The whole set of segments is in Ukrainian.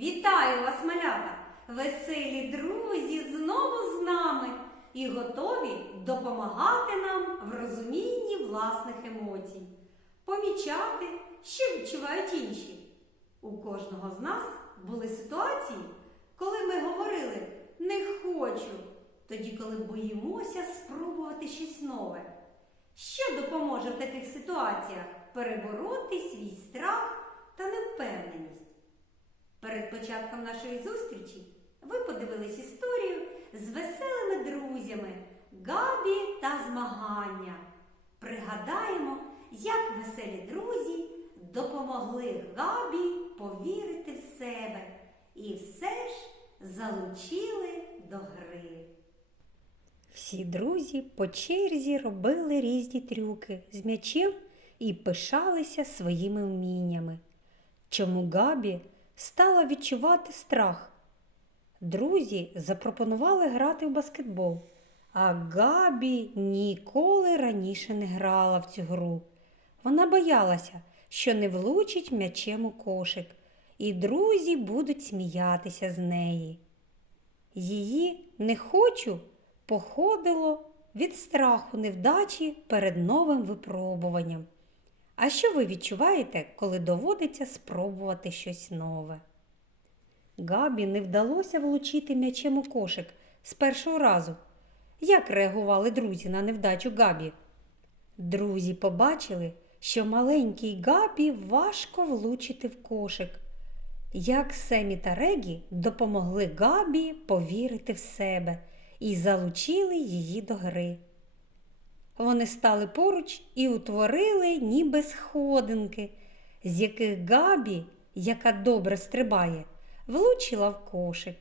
Вітаю вас, малята! Веселі друзі знову з нами і готові допомагати нам в розумінні власних емоцій, помічати, що відчувають інші. У кожного з нас були ситуації, коли ми говорили не хочу, тоді, коли боїмося спробувати щось нове. Що допоможе в таких ситуаціях перебороти свій страх та невпевненість? Перед початком нашої зустрічі ви подивились історію з веселими друзями Габі та змагання. Пригадаємо, як веселі друзі допомогли Габі повірити в себе і все ж залучили до гри. Всі друзі по черзі робили різні трюки з м'ячем і пишалися своїми вміннями. Чому Габі стала відчувати страх? Друзі запропонували грати в баскетбол, а Габі ніколи раніше не грала в цю гру. Вона боялася, що не влучить м'ячем у кошик, і друзі будуть сміятися з неї. Її не хочу походило від страху невдачі перед новим випробуванням. А що ви відчуваєте, коли доводиться спробувати щось нове? Габі не вдалося влучити м'ячем у кошик з першого разу. Як реагували друзі на невдачу Габі? Друзі побачили, що маленькій Габі важко влучити в кошик. Як Семі та Регі допомогли Габі повірити в себе і залучили її до гри. Вони стали поруч і утворили ніби сходинки, з яких Габі, яка добре стрибає, влучила в кошик.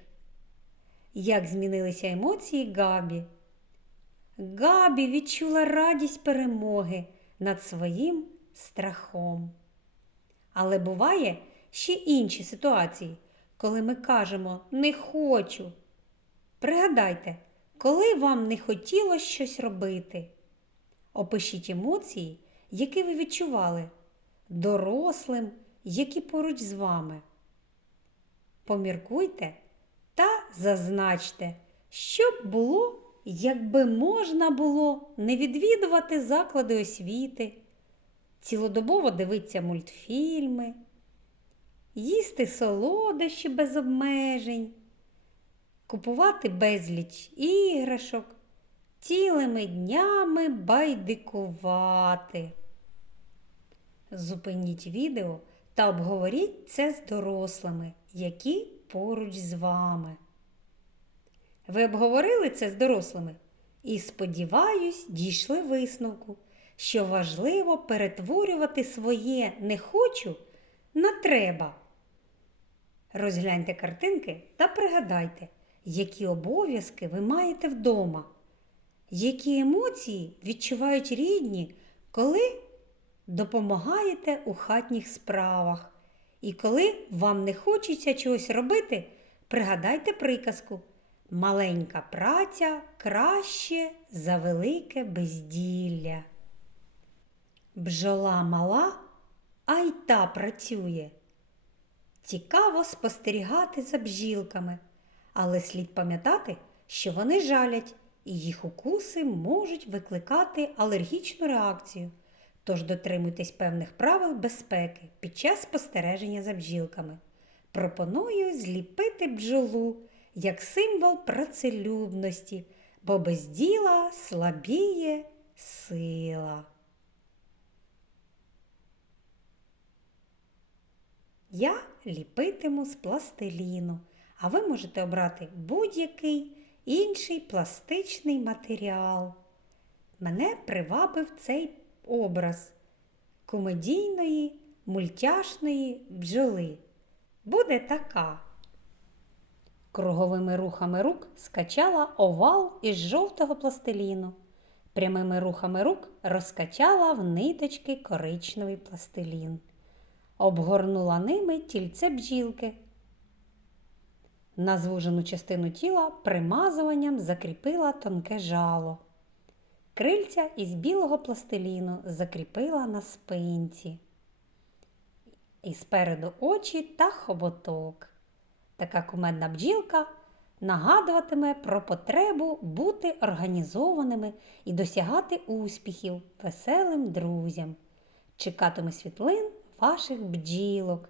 Як змінилися емоції Габі? Габі відчула радість перемоги над своїм страхом. Але буває ще інші ситуації, коли ми кажемо не хочу. Пригадайте, коли вам не хотілося щось робити. Опишіть емоції, які ви відчували, дорослим, які поруч з вами. Поміркуйте та зазначте, що б було, якби можна було не відвідувати заклади освіти, цілодобово дивитися мультфільми, їсти солодощі без обмежень, купувати безліч іграшок, цілими днями байдикувати. Зупиніть відео та обговоріть це з дорослими, які поруч з вами. Ви обговорили це з дорослими і, сподіваюсь, дійшли висновку, що важливо перетворювати своє не хочу на треба. Розгляньте картинки та пригадайте, які обов'язки ви маєте вдома, які емоції відчувають рідні, коли допомагаєте у хатніх справах. І коли вам не хочеться чогось робити, пригадайте приказку Маленька праця краще за велике безділля. Бджола мала, а й та працює. Цікаво спостерігати за бджілками, але слід пам'ятати, що вони жалять їх укуси можуть викликати алергічну реакцію. Тож дотримуйтесь певних правил безпеки під час спостереження за бджілками. Пропоную зліпити бджолу як символ працелюбності, бо без діла слабіє сила. Я ліпитиму з пластиліну, а ви можете обрати будь-який інший пластичний матеріал. Мене привабив цей образ комедійної мультяшної бджоли. Буде така. Круговими рухами рук скачала овал із жовтого пластиліну. Прямими рухами рук розкачала в ниточки коричневий пластилін. Обгорнула ними тільце бджілки. На звужену частину тіла примазуванням закріпила тонке жало. Крильця із білого пластиліну закріпила на спинці. І спереду очі та хоботок. Така кумедна бджілка нагадуватиме про потребу бути організованими і досягати успіхів веселим друзям. Чекатиме світлин ваших бджілок.